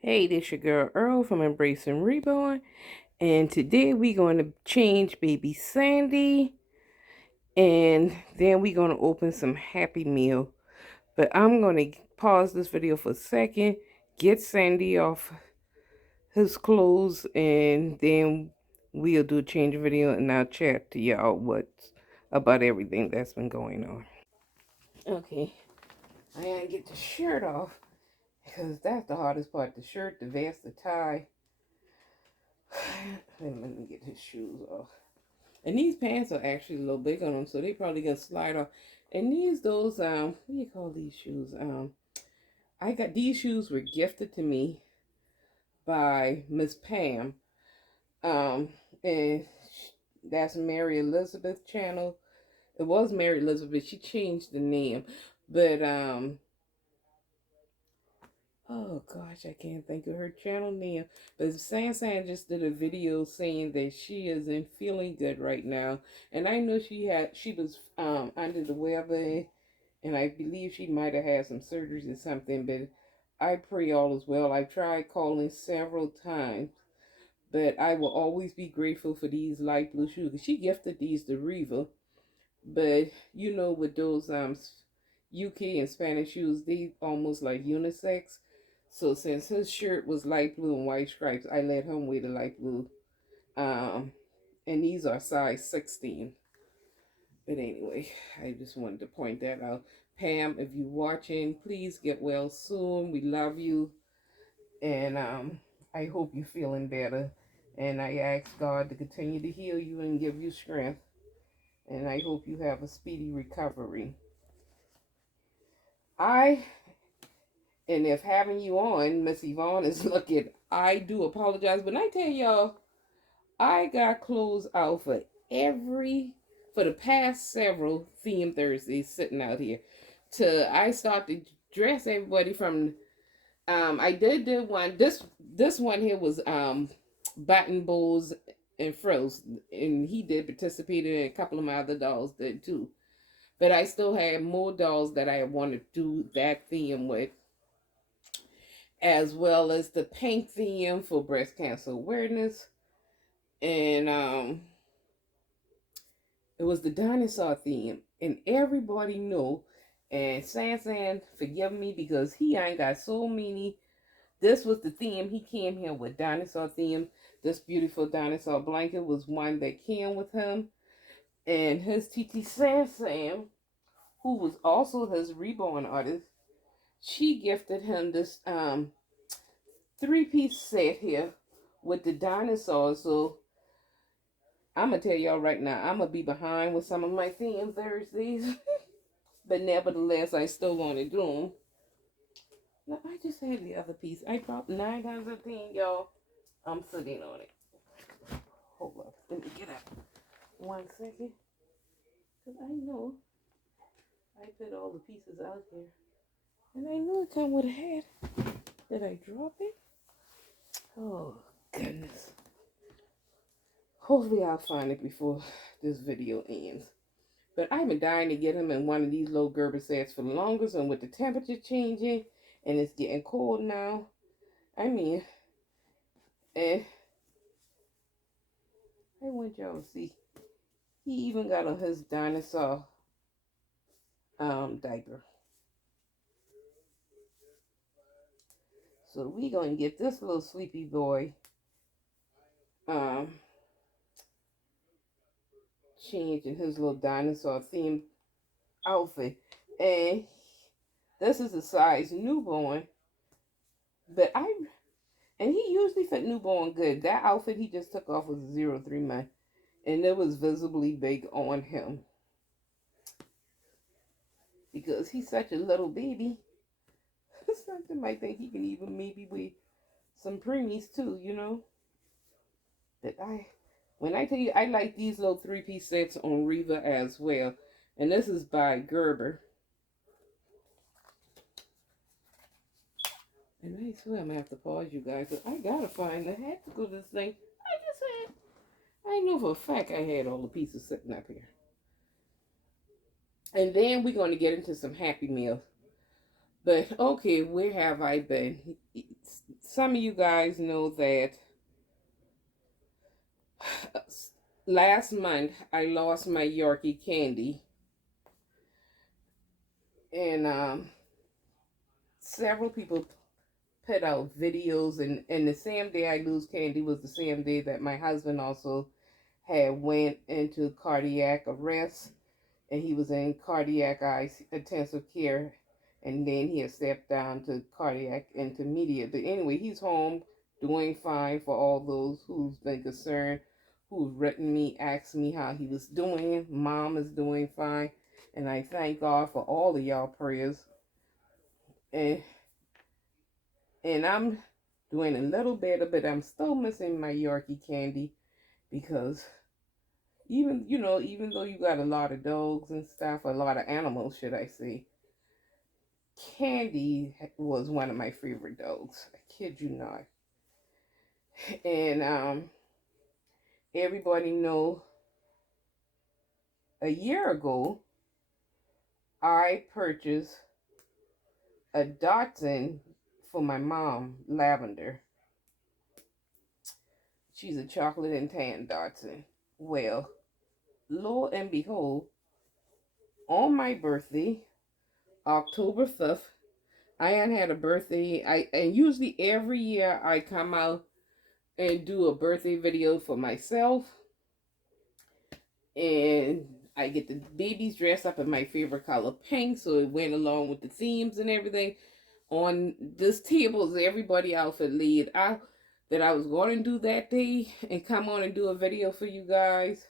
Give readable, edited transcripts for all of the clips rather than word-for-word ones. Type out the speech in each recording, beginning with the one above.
Hey, this your girl Earl from Embracing Reborn, and today we're going to change baby Sandy, and then we're going to open some Happy Meal. But I'm going to pause this video for a second, get Sandy off his clothes, and then we'll do a change video, and I'll chat to y'all what's about everything that's been going on. Okay, I gotta get the shirt off, because that's the hardest part, the shirt, the vest, the tie. Let me get his shoes off. And these pants are actually a little big on them, so they probably gonna slide off. And those what do you call these shoes? I got these shoes were gifted to me by Miss Pam. Um, and that's Mary Elizabeth channel. It was Mary Elizabeth. She changed the name, but oh gosh, I can't think of her channel name. But Sansan just did a video saying that she isn't feeling good right now. And I know she was under the weather, and I believe she might have had some surgeries or something, but I pray all is well. I've tried calling several times, but I will always be grateful for these light blue shoes. She gifted these to Reva, but you know, with those UK and Spanish shoes, they almost like unisex. So since his shirt was light blue and white stripes, I let him wear the light blue. Um, and these are size 16. But anyway, I just wanted to point that out. Pam, if you're watching, please get well soon. We love you. And I hope you're feeling better. And I ask God to continue to heal you and give you strength. And I hope you have a speedy recovery. And if having you on, Miss Yvonne is looking, I do apologize. But I tell y'all, I got clothes out for the past several theme Thursdays sitting out here. I started to dress everybody from, I did one, this one here was button bows and frills. And he did participate in a couple of my other dolls did too. But I still had more dolls that I want to do that theme with, as well as the pink theme for breast cancer awareness. And it was the dinosaur theme. And everybody know, and Sansan forgive me because he ain't got so many. This was the theme. He came here with dinosaur theme. This beautiful dinosaur blanket was one that came with him. And his TT Sansan, who was also his reborn artist, she gifted him this three-piece set here with the dinosaurs. So I'm gonna tell y'all right now, I'm gonna be behind with some of my theme Thursdays, but nevertheless, I still want to do them. Now I just had the other piece. I dropped 913, y'all. I'm sitting on it. Hold up, let me get up. 1 second, cause I know I put all the pieces out here, and I know it come with a hat. Did I drop it? Oh goodness. Hopefully I'll find it before this video ends. But I've been dying to get him in one of these low Gerber sets for the longest, and with the temperature changing and it's getting cold now, I mean, and I want y'all to see. He even got on his dinosaur diaper. So we gonna get this little sleepy boy changed in his little dinosaur themed outfit. And this is a size newborn, but and he usually fit newborn good. That outfit he just took off was a 0-3 month, and it was visibly big on him because he's such a little baby. Something might think he can even maybe wear some preemies too, you know. But when I tell you, I like these little three-piece sets on Reva as well, and this is by Gerber. And I swear I'm gonna have to pause you guys, but I gotta find the hat to go to this thing. I know for a fact I had all the pieces sitting up here. And then we're going to get into some Happy Meals. But okay, where have I been? some of you guys know that last month I lost my Yorkie candy, and several people put out videos, and the same day I lose candy was the same day that my husband also had went into cardiac arrest, and he was in cardiac intensive care, and then he had stepped down to cardiac intermediate. But anyway, he's home doing fine. For all those who's been concerned, who've written me, asked me how he was doing. Mom is doing fine, and I thank God for all of y'all prayers. And I'm doing a little better, but I'm still missing my Yorkie candy, because even though you got a lot of dogs and stuff, a lot of animals, should I say, Candy was one of my favorite dogs. I kid you not. And everybody know a year ago I purchased a Dachshund for my mom, Lavender. She's a chocolate and tan Dachshund. Well, lo and behold, on my birthday, October 5th, I had a birthday. And usually every year I come out and do a birthday video for myself, and I get the babies dressed up in my favorite color, pink, so it went along with the themes and everything. On this table is everybody outfit laid out that I was going to do that day, and come on and do a video for you guys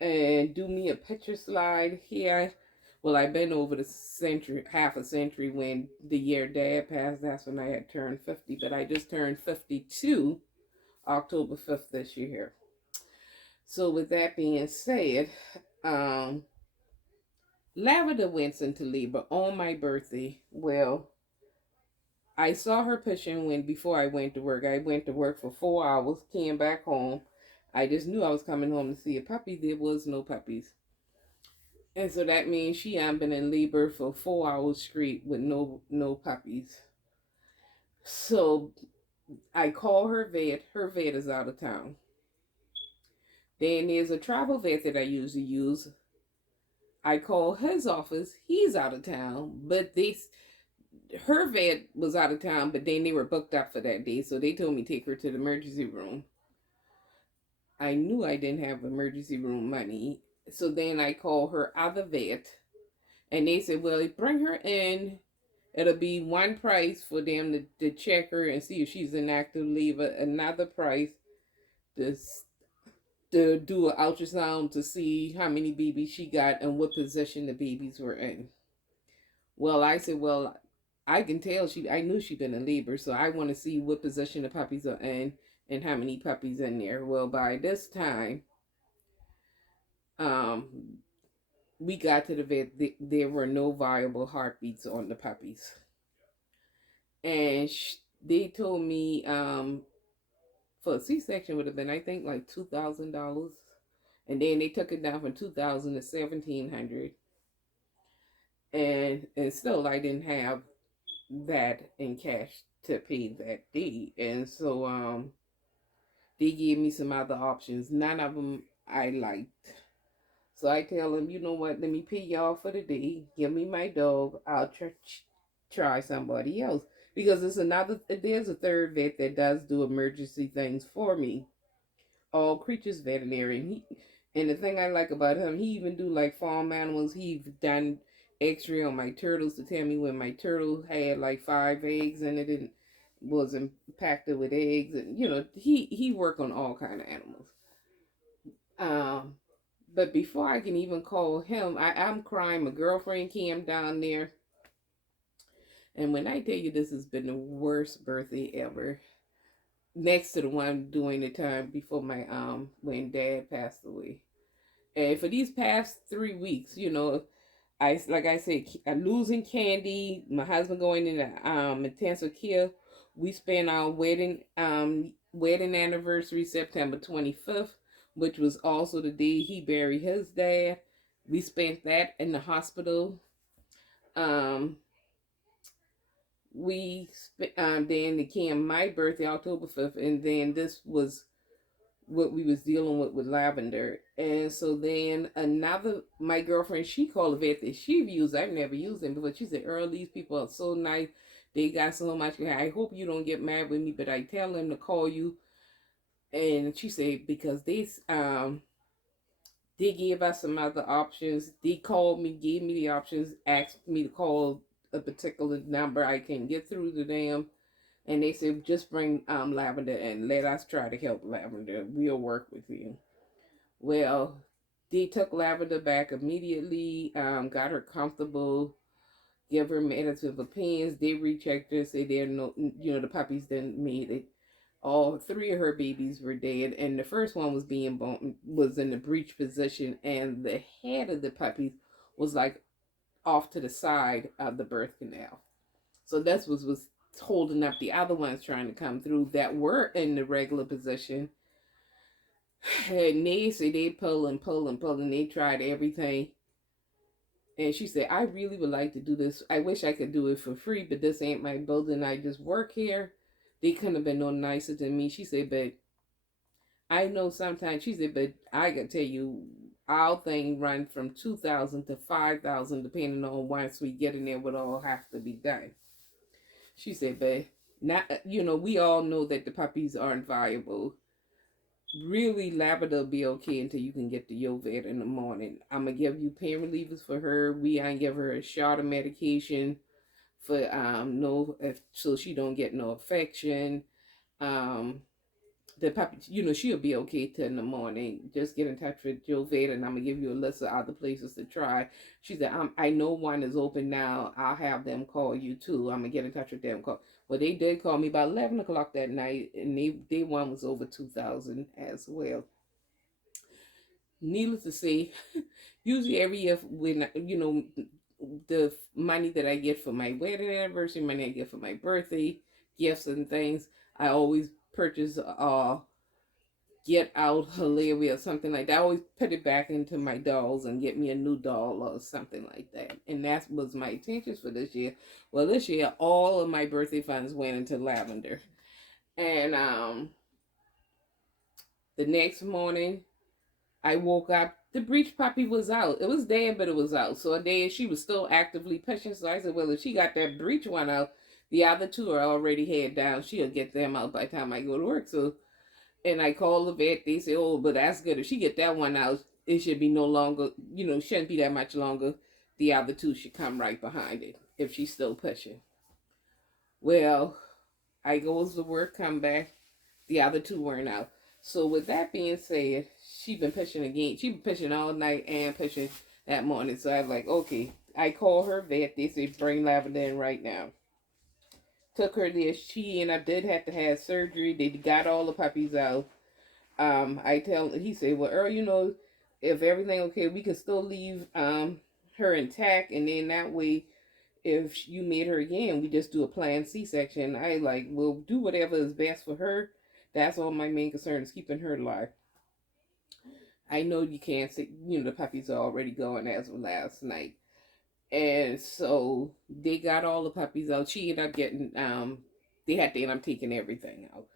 and do me a picture slide here. Well, I've been over the century, half a century. When the year Dad passed, that's when I had turned 50. But I just turned 52 October 5th this year. So with that being said, Lavender went into labor on my birthday. Well, I saw her pushing when before I went to work. I went to work for 4 hours, came back home. I just knew I was coming home to see a puppy. There was no puppies. And so that means she had been in labor for 4 hours straight with no puppies. So I call her vet. Her vet is out of town. Then there's a travel vet that I usually use. I call his office. He's out of town, but her vet was out of town, but then they were booked up for that day, so they told me to take her to the emergency room. I knew I didn't have emergency room money, so then I called her other vet, and they said, well, bring her in. It'll be one price for them to check her and see if she's in active labor, another price to do an ultrasound to see how many babies she got and what position the babies were in. Well, I said, well, I can tell I knew she'd been in labor, so I want to see what position the puppies are in and how many puppies in there. Well, by this time, we got to the vet. There were no viable heartbeats on the puppies. And they told me for a C-section would have been, I think, like $2,000. And then they took it down from $2,000 to $1,700. And still I didn't have that in cash to pay that day. And so they gave me some other options. None of them I liked. So I tell them, you know what, let me pay y'all for the day. Give me my dog. I'll try somebody else. Because there's a third vet that does do emergency things for me. All Creatures Veterinarian. And the thing I like about him, he even do like farm animals. He's done x-ray on my turtles to tell me when my turtle had like 5 eggs and it didn't was impacted with eggs, and he work on all kind of animals. But before I can even call him, I'm crying. My girlfriend came down there, and when I tell you this has been the worst birthday ever, next to the one during the time before my when Dad passed away. And for these past 3 weeks, like I said, I'm losing candy. My husband going into intensive care. We spent our wedding anniversary September 25th, which was also the day he buried his dad. We spent that in the hospital. then it came my birthday, October 5th, and then this was what we was dealing with lavender. And so then another, my girlfriend, she called a vet that she used. I've never used them before. She said, Earl, these people are so nice. They got so much. I hope you don't get mad with me, but I tell them to call you. And she said, because they gave us some other options. They called me, gave me the options, asked me to call a particular number. I can get through to them. And they said, just bring Lavender and let us try to help Lavender. We'll work with you. Well, they took Lavender back immediately, got her comfortable, give her medicine for pains. They rechecked her, said they're no, the puppies didn't meet it. All three of her babies were dead, and the first one was being born, was in the breech position, and the head of the puppies was like off to the side of the birth canal. So that's what was holding up the other ones trying to come through that were in the regular position. And they said they pull and pull and pull, and they tried everything. And she said, I really would like to do this. I wish I could do it for free, but this ain't my building. I just work here. They couldn't have been no nicer than me. She said, but I know sometimes, she said, but I can tell you, our thing run from 2,000 to 5,000, depending on once we get in there, what all have to be done. She said, but not, we all know that the puppies aren't viable. Really, Lavender will be okay until you can get the Yovet in the morning. I'm going to give you pain relievers for her. We ain't give her a shot of medication for so she don't get no infection. The puppy, she'll be okay till in the morning. Just get in touch with Joe Veda, and I'm gonna give you a list of other places to try. She said, I know one is open now. I'll have them call you too. I'm gonna get in touch with them. Well, they did call me about 11 o'clock that night, and they one was over 2,000 as well. Needless to say, usually every year when the money that I get for my wedding anniversary, money I get for my birthday, gifts and things, I always purchase Get Out Hilaria or something like that. I always put it back into my dolls and get me a new doll or something like that. And that was my intentions for this year. Well, this year all of my birthday funds went into Lavender. And the next morning I woke up, the breech puppy was out. It was dead, but it was out. So a day she was still actively pushing. So I said, well, if she got that breech one out, the other two are already head down. She'll get them out by the time I go to work. So, and I called the vet. They say, oh, but that's good. If she get that one out, it should be no longer, shouldn't be that much longer. The other two should come right behind it if she's still pushing. Well, I goes to work, come back. The other two weren't out. So with that being said, she been pushing again. She been pushing all night and pushing that morning. So I was like, okay. I call her vet. They say bring Lavender in right now. Took her there. She and I did have to have surgery. They got all the puppies out. He said, well, Earl, if everything okay, we can still leave her intact, and then that way, if you made her again, we just do a planned C-section. I like, we'll do whatever is best for her. That's all my main concern is keeping her alive. I know you can't say, the puppies are already going as of last night. And so they got all the puppies out. She ended up getting, they had to end up taking everything out.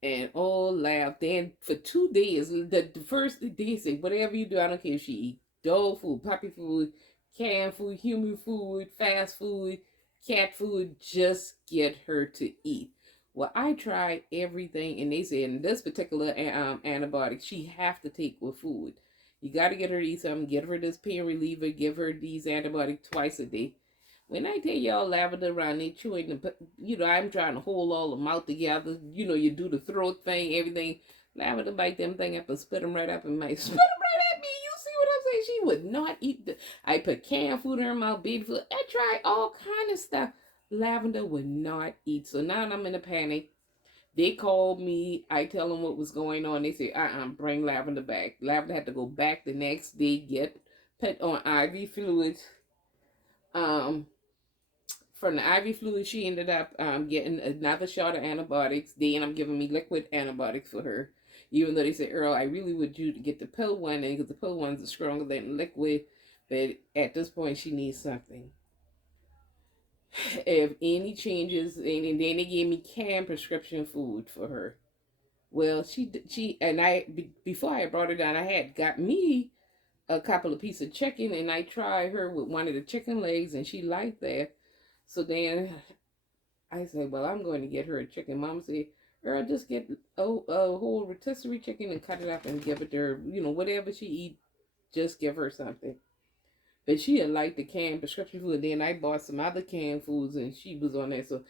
And all laughed. Then for 2 days, the first day said, whatever you do, I don't care if she eat dog food, puppy food, canned food, human food, fast food, cat food, just get her to eat. Well, I tried everything, and they said in this particular antibiotic, she have to take with food. You got to get her to eat something, get her this pain reliever, give her these antibiotics twice a day. When I tell y'all Lavender around, they chewing the, I'm trying to hold all the mouth together. You do the throat thing, everything. Lavender bite them thing up and spit them right up in my, spit them right at me. You see what I'm saying? She would not eat. I put canned food in her mouth, baby food. I tried all kind of stuff. Lavender would not eat. So now I'm in a panic. They called me. I tell them what was going on. They say, bring Lavender back. Lavender had to go back the next day, get put on IV fluids. From the IV fluid, she ended up getting another shot of antibiotics. They ended up giving me liquid antibiotics for her. Even though they said, Earl, I really would you to get the pill one, because the pill ones are stronger than liquid. But at this point, she needs something. if any changes, and then they gave me canned prescription food for her. Well, she and before I brought her down, I had got me a couple of pieces of chicken, and I tried her with one of the chicken legs, and she liked that. So then I said, well, I'm going to get her a chicken. Mom said, girl, just get a whole rotisserie chicken and cut it up and give it to her. You know, whatever she eat, just give her something. But she had liked the canned prescription food. Then I bought some other canned foods, and she was on that. So,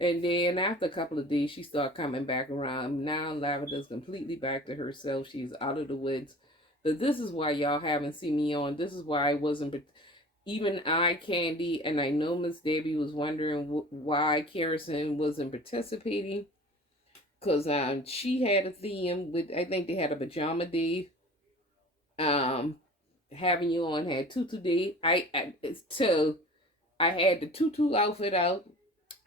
and then after a couple of days, she started coming back around. Now Lavender's completely back to herself. She's out of the woods. But this is why y'all haven't seen me on. This is why I wasn't even eye candy. And I know Miss Debbie was wondering why Kerrison wasn't participating. Because she had a theme with, I think they had a pajama day. Having you on had tutu day. I had the tutu outfit out.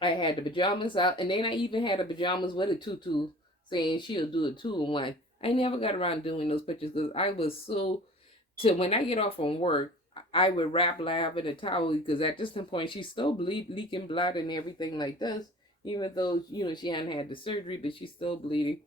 I had the pajamas out, and then I even had the pajamas with a tutu, saying she'll do a 2-in-1. I never got around doing those pictures because I was so. Till when I get off from work, I would wrap Lav in a towel because at this point she's still leaking blood and everything like this. Even though she hadn't had the surgery, but she's still bleeding,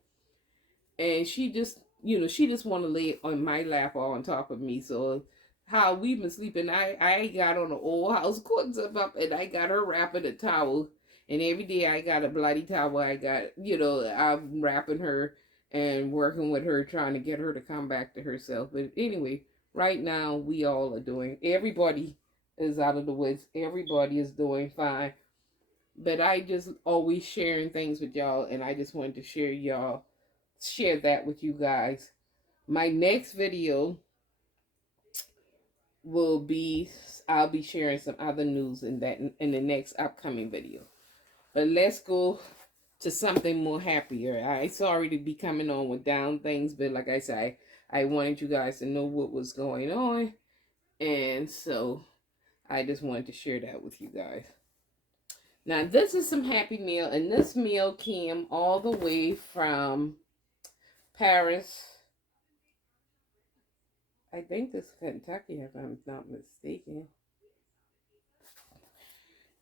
and she just she just want to lay on my lap all on top of me. So how we've been sleeping, I got on the old house coats up, and I got her wrapping a towel, and every day I got a bloody towel. I got I'm wrapping her and working with her, trying to get her to come back to herself. But anyway, right now we all are doing, everybody is out of the woods, everybody is doing fine. But I just always sharing things with y'all, and I just wanted to share that with you guys. My next video will be, I'll be sharing some other news in the next upcoming video. But let's go to something more happier. I sorry to be coming on with down things, but like I said, I wanted you guys to know what was going on, and so I just wanted to share that with you guys. Now this is some happy meal, and this meal came all the way from Paris. I think this is Kentucky, if I'm not mistaken.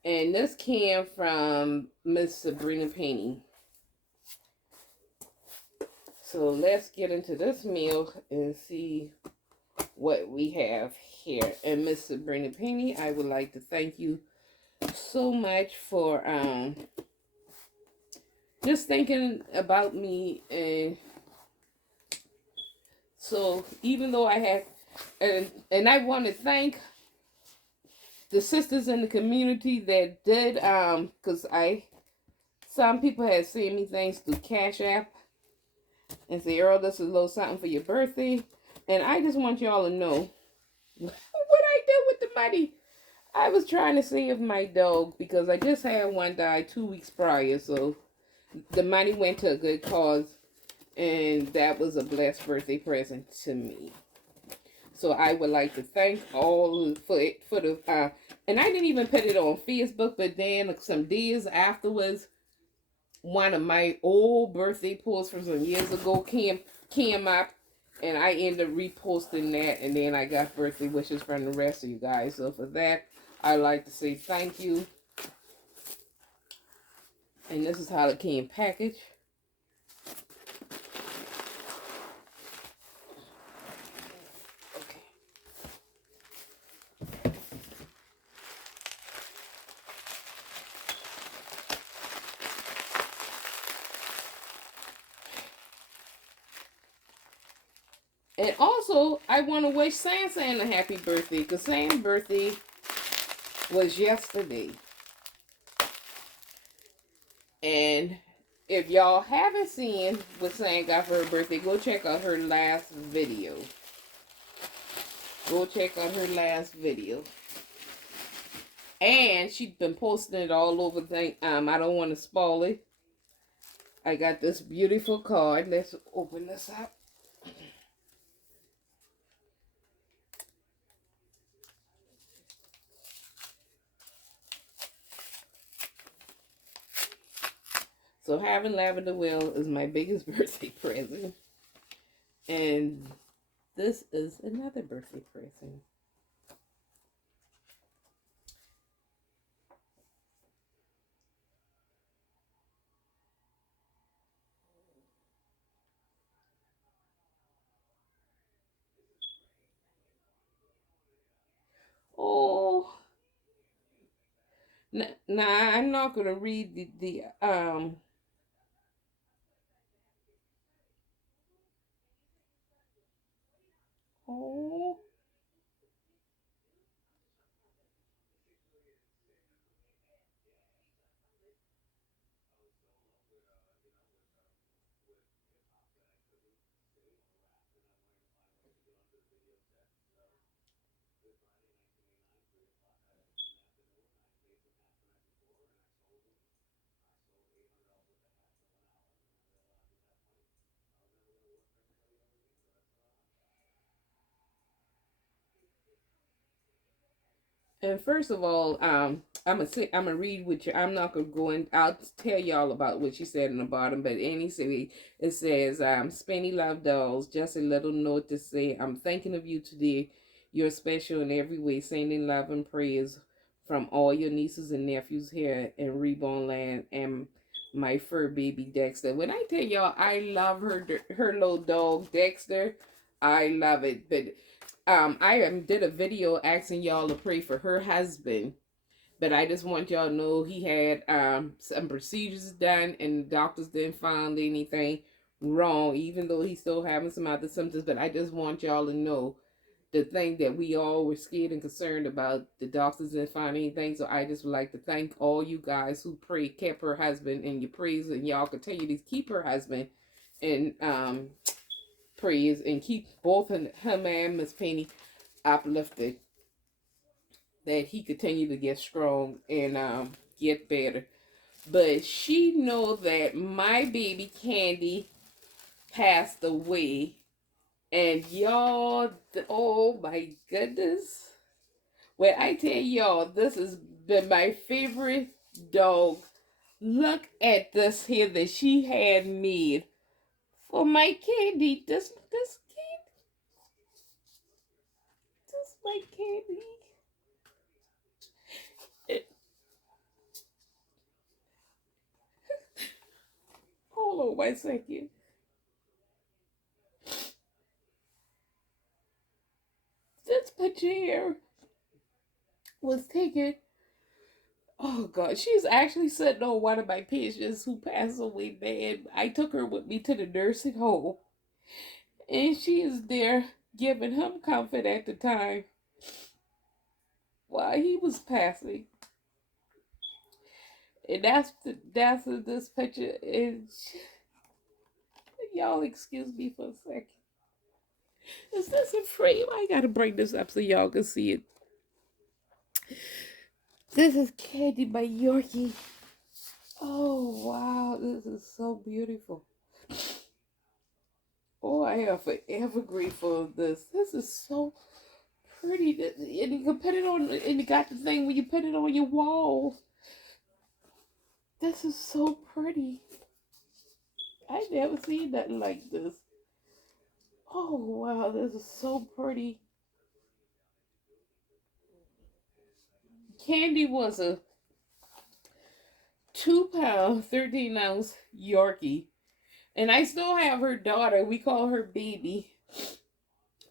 And this came from Miss Sabrina Penny. So let's get into this meal and see what we have here. And Miss Sabrina Penny, I would like to thank you so much for just thinking about me. And so even though I had, and I want to thank the sisters in the community that did, because some people had sent me things through Cash App and say, Earl, this is a little something for your birthday. And I just want y'all to know what I did with the money. I was trying to save my dog because I just had one die 2 weeks prior. So the money went to a good cause, and that was a blessed birthday present to me. So I would like to thank all for the and I didn't even put it on Facebook, but then some days afterwards, one of my old birthday posts from some years ago came up, and I ended up reposting that, and then I got birthday wishes from the rest of you guys. So for that, I like to say thank you. And this is how it came packaged. And also, I want to wish Sansan a happy birthday, because Sam's birthday was yesterday. And if y'all haven't seen what Sam got for her birthday, go check out her last video. Go check out her last video. And she's been posting it all over the I don't want to spoil it. I got this beautiful card. Let's open this up. So having Lavender Well is my biggest birthday present. And this is another birthday present. Oh, nah, I'm not gonna read the. Oh. And first of all, I'm gonna read what you. I'm not gonna go in. I'll tell y'all about what she said in the bottom. But anyway, it says, "Spenny love dolls. Just a little note to say, I'm thinking of you today. You're special in every way. Sending love and praise from all your nieces and nephews here in Reborn Land and my fur baby Dexter. When I tell y'all, I love her little dog Dexter. I love it, but." I did a video asking y'all to pray for her husband, but I just want y'all to know he had some procedures done and the doctors didn't find anything wrong, even though he's still having some other symptoms. But I just want y'all to know the thing that we all were scared and concerned about. The doctors didn't find anything, so I just would like to thank all you guys who prayed, kept her husband in your prayers, and y'all continue to keep her husband in prayers and keep both him and Miss Penny uplifted, that he continue to get strong and get better. But she know that my baby Candy passed away, and y'all, oh my goodness! When I tell y'all, this has been my favorite dog. Look at this here that she had made for my Candy. This my Candy. It, hold on one second. This picture here was taken. Oh God, she's actually sitting on one of my patients who passed away bad. I took her with me to the nursing home, and she is there giving him comfort at the time while he was passing. And that's in this picture. And y'all excuse me for a second. Is this a frame? I gotta bring this up so y'all can see it. This is Candy by Yorkie. Oh wow, this is so beautiful. Oh, I am forever grateful of this. This is so pretty. And you can put it on, and you got the thing when you put it on your wall. This is so pretty. I never seen nothing like this. Oh wow, this is so pretty. Candy was a 2 pound, 13 ounce Yorkie. And I still have her daughter. We call her Baby.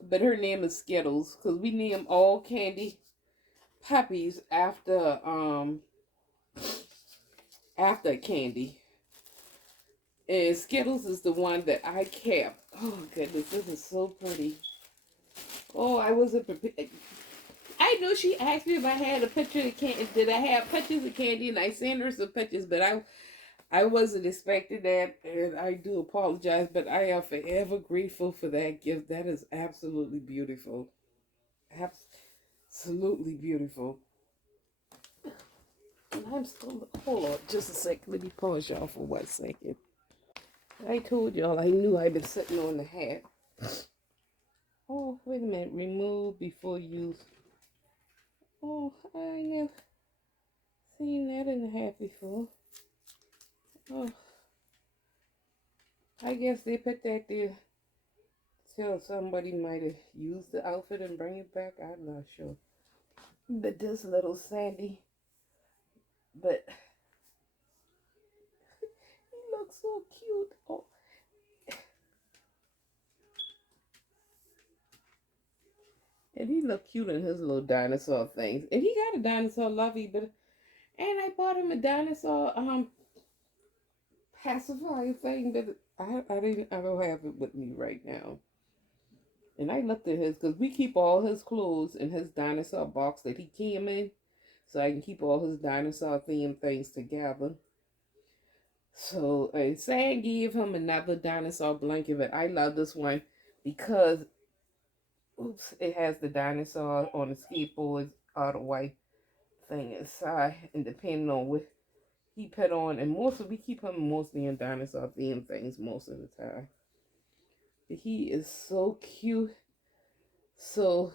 But her name is Skittles. Because we name all Candy puppies after Candy. And Skittles is the one that I kept. Oh goodness, this is so pretty. Oh, I wasn't prepared. I knew she asked me if I had a picture of Candy. Did I have pictures of Candy? And I sent her some pictures, but I wasn't expecting that, and I do apologize. But I am forever grateful for that gift. That is absolutely beautiful. Absolutely beautiful. And I'm still. Hold on, just a second. Let me pause y'all for 1 second. I told y'all I knew I'd been sitting on the hat. Oh, wait a minute. Remove before use. Oh, I never seen that in the hat before. Oh, I guess they put that there till somebody might have used the outfit and bring it back. I'm not sure. But this little Sandy, but he looks so cute. Oh, and look cute in his little dinosaur things. And he got a dinosaur lovey, but and I bought him a dinosaur pacifier thing, but I don't have it with me right now. And I looked at his because we keep all his clothes in his dinosaur box that he came in, so I can keep all his dinosaur themed things together. So Sam gave him another dinosaur blanket, but I love this one because oops, it has the dinosaur on the skateboard, all the white thing inside, and depending on what he put on, and mostly we keep him mostly in dinosaur themed things most of the time. But he is so cute. So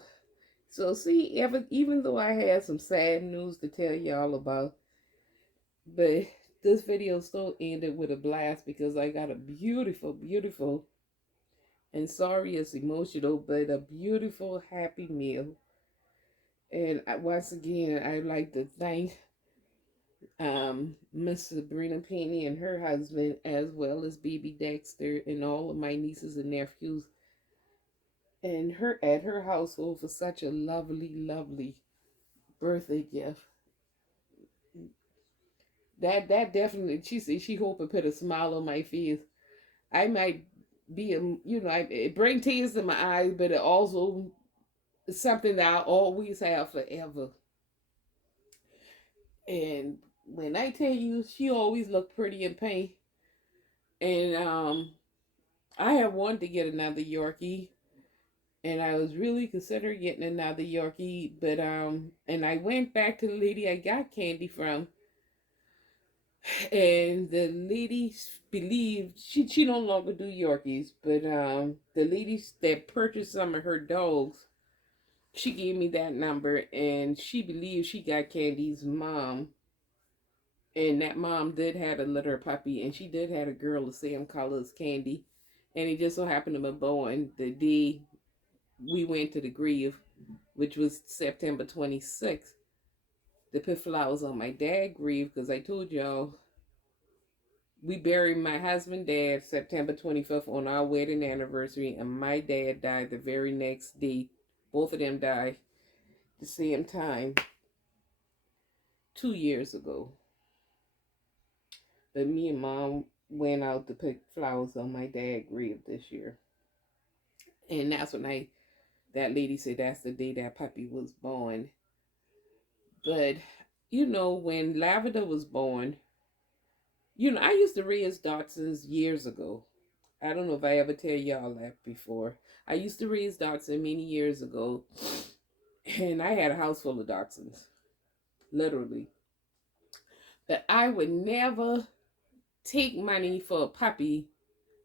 see, even though I had some sad news to tell y'all about, but this video still ended with a blast because I got a beautiful, beautiful, and sorry it's emotional, but a beautiful happy meal. And once again, I'd like to thank Miss Sabrina Penny and her husband, as well as Baby Dexter and all of my nieces and nephews and her at her household for such a lovely, lovely birthday gift. That definitely, she said she hoped it put a smile on my face. I might be it bring tears to my eyes, but it also is something that I always have forever. And when I tell you, she always looked pretty in pain. And I have wanted to get another Yorkie, and I was really considering getting another Yorkie, but and I went back to the lady I got candy from, and the lady believed she no longer do Yorkies, but the lady that purchased some of her dogs, she gave me that number, and she believed she got Candy's mom, and that mom did have a litter puppy, and she did have a girl the same color as Candy, and it just so happened to be born the day we went to the grave, which was September 26th, to put flowers on my dad's grave, because I told y'all we buried my husband dad September 25th on our wedding anniversary, and my dad died the very next day. Both of them died the same time 2 years ago. But me and mom went out to put flowers on my dad's grave this year. And that's when that lady said that's the day that puppy was born. But, when Lavender was born, I used to raise Dachshunds years ago. I don't know if I ever tell y'all that before. I used to raise Dachshunds many years ago, and I had a house full of Dachshunds, literally. But I would never take money for a puppy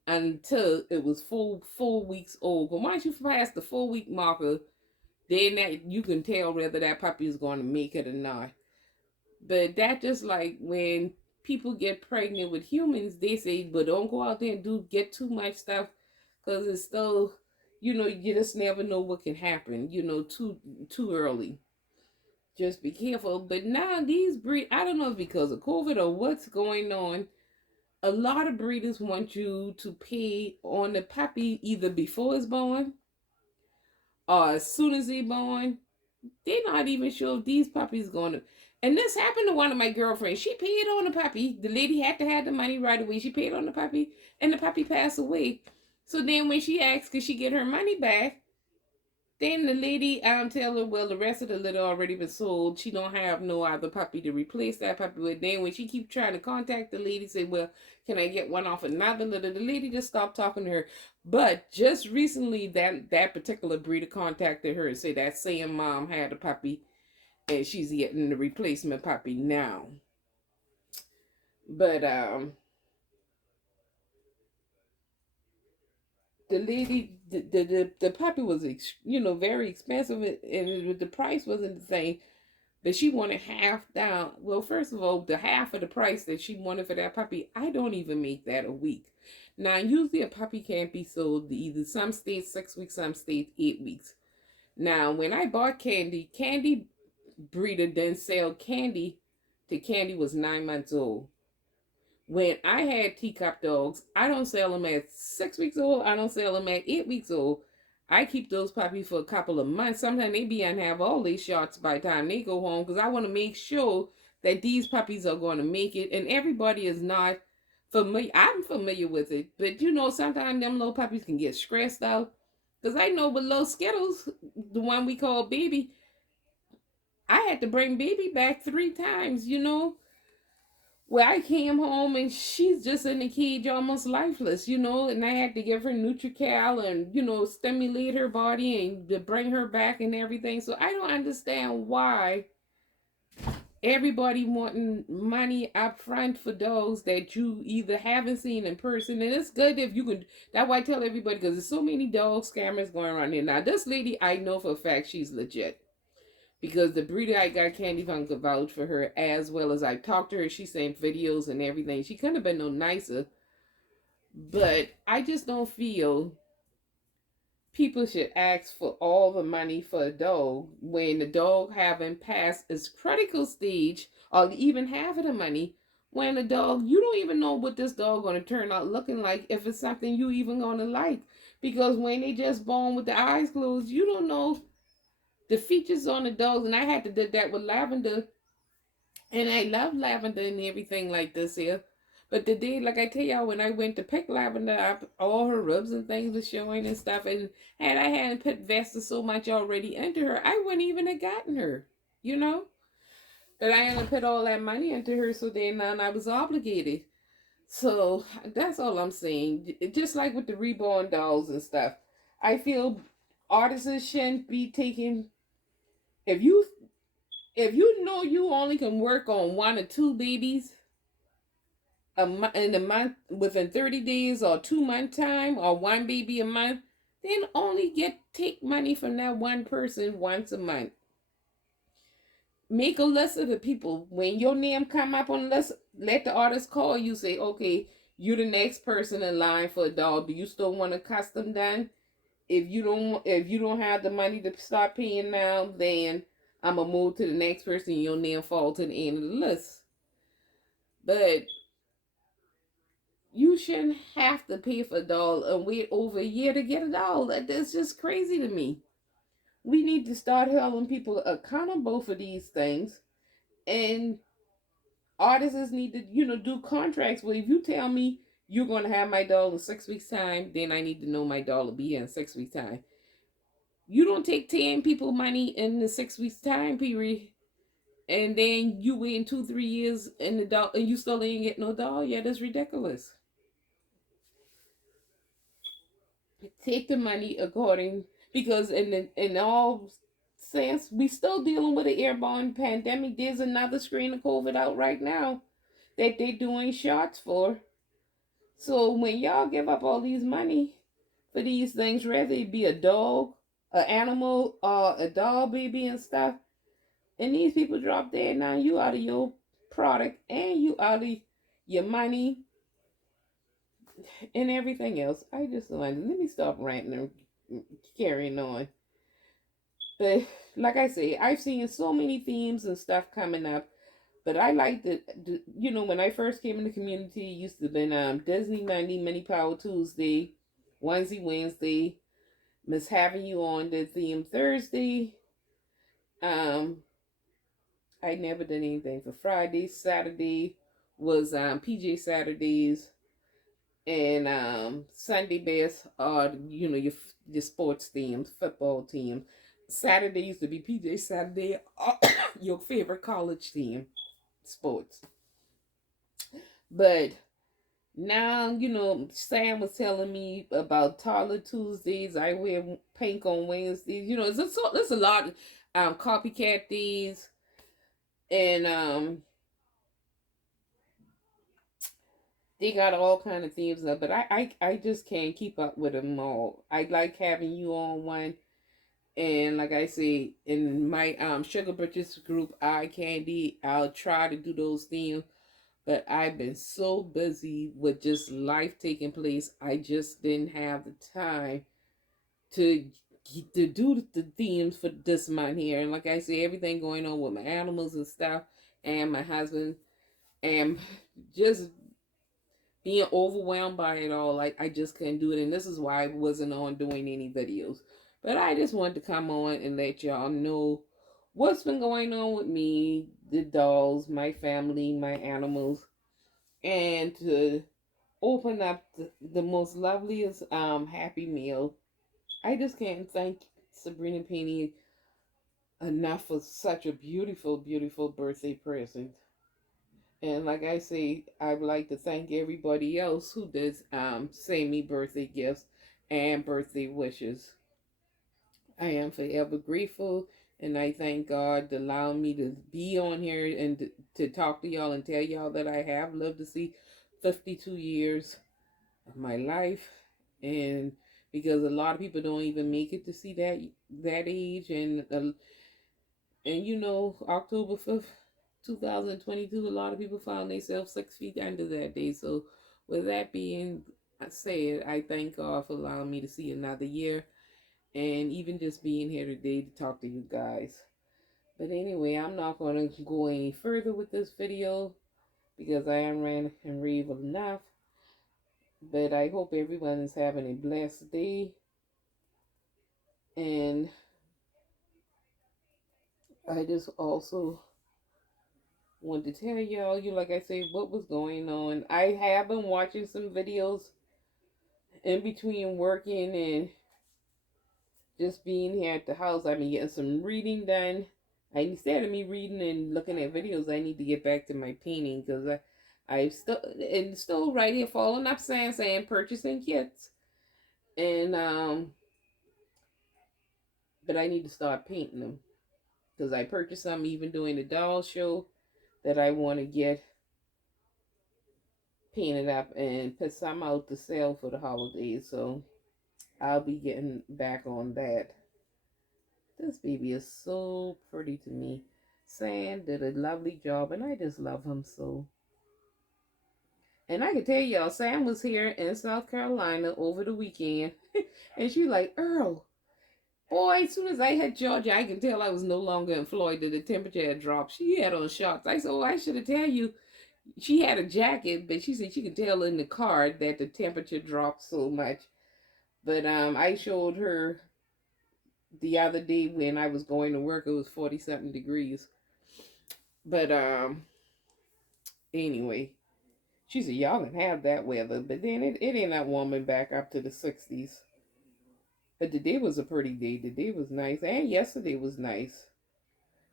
until it was 4 weeks old. But once you pass the 4 week marker, then that you can tell whether that puppy is going to make it or not. But that just like when people get pregnant with humans, they say, but don't go out there and get too much stuff, because it's still, you just never know what can happen, too early. Just be careful. But now these I don't know if because of COVID or what's going on, a lot of breeders want you to pay on the puppy either before it's born or as soon as they're born. They're not even sure if these puppies going to. And this happened to one of my girlfriends. She paid on the puppy. The lady had to have the money right away. She paid on the puppy, and the puppy passed away. So then when she asked, could she get her money back? Then the lady tell her, well, the rest of the litter already been sold. She don't have no other puppy to replace that puppy with. Then when she keep trying to contact the lady, say, well, can I get one off another litter? The lady just stopped talking to her. But just recently, that particular breeder contacted her and said that same mom had a puppy, and she's getting the replacement puppy now. But the lady, the puppy was very expensive, and the price wasn't the same. But she wanted half down. Well, first of all, the half of the price that she wanted for that puppy, I don't even make that a week. Now, usually a puppy can't be sold either some states 6 weeks, some states 8 weeks. Now, when I bought Candy breeder didn't sell Candy till Candy was 9 months old. When I had teacup dogs, I don't sell them at 6 weeks old. I don't sell them at 8 weeks old. I keep those puppies for a couple of months. Sometimes they be and have all these shots by the time they go home, because I want to make sure that these puppies are going to make it. And everybody is not familiar. I'm familiar with it, but you know, sometimes them little puppies can get stressed out. Because I know with little Skittles, the one we call Baby, I had to bring Baby back 3 times, you know. Well, I came home and she's just in the cage, almost lifeless, you know, and I had to give her NutriCal and, you know, stimulate her body and to bring her back and everything. So I don't understand why everybody wanting money up front for dogs that you either haven't seen in person. And it's good if you could. That's why I tell everybody, because there's so many dog scammers going around here. Now, this lady, I know for a fact she's legit. Because the breeder I got, Candy Fun, could vouch for her, as well as I talked to her. She sent videos and everything. She couldn't have been no nicer. But I just don't feel people should ask for all the money for a dog when the dog haven't passed its critical stage, or even half of the money. When a dog, you don't even know what this dog going to turn out looking like, if it's something you even going to like. Because when they just born with the eyes closed, you don't know the features on the dogs. And I had to do that with Lavender, and I love Lavender and everything like this here. But the day, like I tell y'all, when I went to pick Lavender up, all her rubs and things were showing and stuff. And had I hadn't put Vesta so much already into her, I wouldn't even have gotten her, you know? But I only put all that money into her, so then I was obligated. So that's all I'm saying. Just like with the reborn dolls and stuff, I feel artists shouldn't be taking. If you know you only can work on 1 or 2 babies in a month, within 30 days or 2 month time, or 1 baby a month, then only take money from that one person once a month. Make a list of the people. When your name come up on the list, let the artist call you, say, okay, you're the next person in line for a dog. Do you still want a custom done? If you don't have the money to start paying now, then I'm gonna move to the next person. Your name fall to the end of the list. But you shouldn't have to pay for a doll and wait over a year to get a doll. That's just crazy to me. We need to start holding people accountable for these things. And artists need to, do contracts where if you tell me you're going to have my doll in 6 weeks' time, then I need to know my doll will be here in 6 weeks' time. You don't take 10 people money in the 6 weeks' time period, and then you wait 2-3 years and the doll, and you still ain't get no doll. Yeah, that's ridiculous. Take the money according, because in all sense, we still dealing with an airborne pandemic. There's another strain of COVID out right now that they're doing shots for. So when y'all give up all these money for these things, whether it be a dog, an animal, or a doll baby and stuff, and these people drop dead, now you out of your product and you out of your money and everything else. I just like, let me stop ranting and carrying on. But like I say, I've seen so many themes and stuff coming up. But I like when I first came in the community, it used to have been Disney Monday, Mini Power Tuesday, Wednesday, Wednesday, Miss Having You on the theme Thursday. I never did anything for Friday. Saturday was PJ Saturdays, and Sunday best are your sports teams, football team. Saturday used to be PJ Saturday, your favorite college team, sports. But now, Sam was telling me about Taller Tuesdays. I wear pink on Wednesdays. There's a lot of copycat days, and they got all kind of themes up. But I just can't keep up with them all. I like having you on one. And like I say, in my Sugar Britches group, Eye Candy, I'll try to do those themes. But I've been so busy with just life taking place, I just didn't have the time to do the themes for this month here. And like I say, everything going on with my animals and stuff, and my husband, and just being overwhelmed by it all. Like, I just couldn't do it. And this is why I wasn't on doing any videos. But I just wanted to come on and let y'all know what's been going on with me, the dolls, my family, my animals, and to open up the most loveliest Happy Meal. I just can't thank Sabrina Penny enough for such a beautiful, beautiful birthday present. And like I say, I would like to thank everybody else who does send me birthday gifts and birthday wishes. I am forever grateful, and I thank God to allow me to be on here and to talk to y'all and tell y'all that I have lived to see 52 years of my life. And because a lot of people don't even make it to see that age, and you know, October 5th, 2022, a lot of people found themselves 6 feet under that day. So with that being said, I thank God for allowing me to see another year and even just being here today to talk to you guys. But anyway, I'm not going to go any further with this video because I am ran and rave enough. But I hope everyone is having a blessed day. And I just also want to tell y'all, like I say, what was going on. I have been watching some videos in between working and just being here at the house. I've been getting some reading done. Instead of me reading and looking at videos, I need to get back to my painting because I still right here following up saying purchasing kits. And but I need to start painting them because I purchased some even doing the doll show that I want to get painted up and put some out to sell for the holidays. So I'll be getting back on that. This baby is so pretty to me. Sam did a lovely job, and I just love him so. And I can tell y'all, Sam was here in South Carolina over the weekend, and she like, Earl, boy, as soon as I hit Georgia, I can tell I was no longer in Florida. The temperature had dropped. She had on shorts. I said, oh, I should have tell you. She had a jacket, but she said she could tell in the car that the temperature dropped so much. But I showed her the other day when I was going to work. It was 40-something degrees. But anyway, she said y'all can have that weather, but then it ain't not warming back up to the 60s. But today was a pretty day. Today was nice, and yesterday was nice.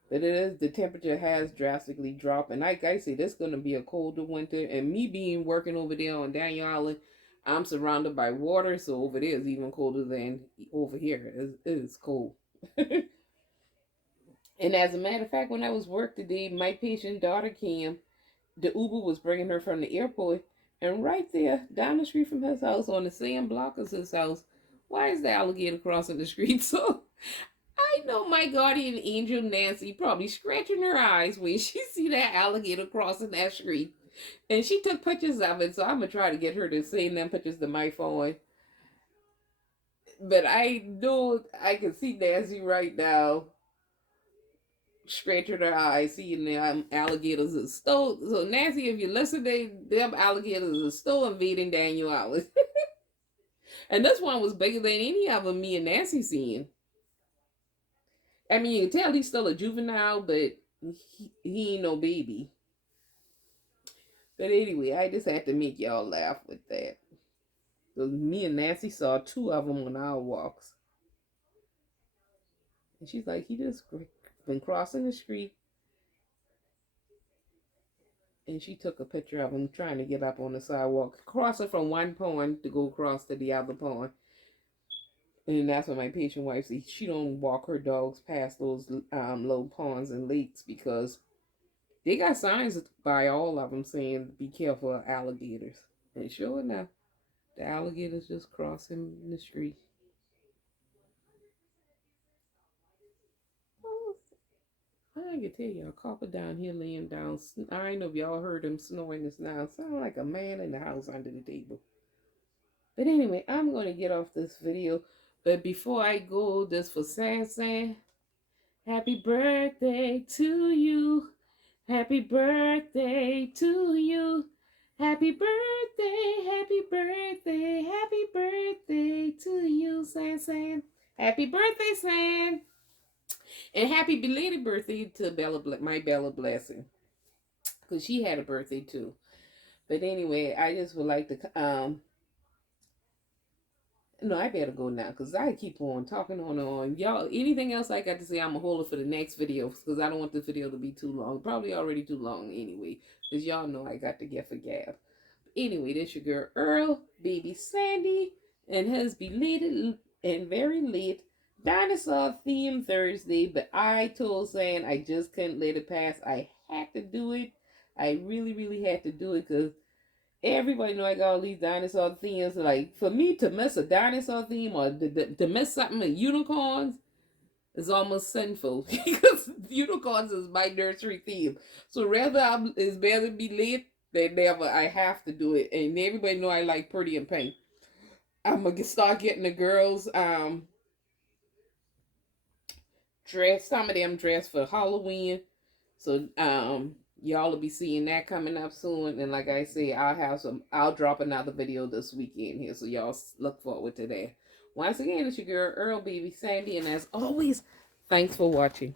But the temperature has drastically dropped, and like I said, it's going to be a colder winter. And me being working over there on Daniel Island, I'm surrounded by water, so over there is even colder than over here. It is cold. And as a matter of fact, when I was work today, my patient daughter came. The Uber was bringing her from the airport, and right there, down the street from his house, on the same block as his house, why is the alligator crossing the street? So I know my guardian angel Nancy probably scratching her eyes when she see that alligator crossing that street. And she took pictures of it, so I'm gonna try to get her to send them pictures to my phone. But I know I can see Nancy right now scratching her eyes, seeing the alligators are still. So Nancy, if you listen, them alligators are still invading Daniel Island. And this one was bigger than any of them me and Nancy seen. I mean, you can tell he's still a juvenile, but he ain't no baby. But anyway, I just had to make y'all laugh with that. So me and Nancy saw two of them on our walks. And she's like, he just been crossing the street. And she took a picture of him trying to get up on the sidewalk, crossing from one pond to go across to the other pond. And that's what my patient wife says. She don't walk her dogs past those little ponds and lakes because they got signs by all of them saying, be careful of alligators. And sure enough, the alligators just crossing the street. Oh, I can tell y'all, Copper down here laying down. I know if y'all heard him snoring this now. Sound like a man in the house under the table. But anyway, I'm going to get off this video. But before I go, this for San. Happy birthday to you. Happy birthday to you. Happy birthday, happy birthday, happy birthday to you, San. Happy birthday, San. And happy belated birthday to my Bella Blessing. Because she had a birthday too. But anyway, I just would like to no, I better go now because I keep on talking on and on. Y'all, anything else I got to say, I'm going to hold it for the next video because I don't want the video to be too long. Probably already too long anyway because y'all know I got to get for gab. Anyway, this your girl Earl, baby Sandy, and his belated and very late dinosaur theme Thursday. But I told San I just couldn't let it pass. I had to do it. I really, really had to do it because everybody know I got all these dinosaur themes. Like, for me to miss a dinosaur theme or to miss something with unicorns is almost sinful because unicorns is my nursery theme. So it's better be late than never. I have to do it, and everybody know I like Pretty in Pink. I'm gonna start getting the girls dressed. Some of them dressed for Halloween. So y'all will be seeing that coming up soon. And like I say, I'll drop another video this weekend here. So y'all look forward to that. Once again, it's your girl Earl, baby Sandy, and as always, thanks for watching.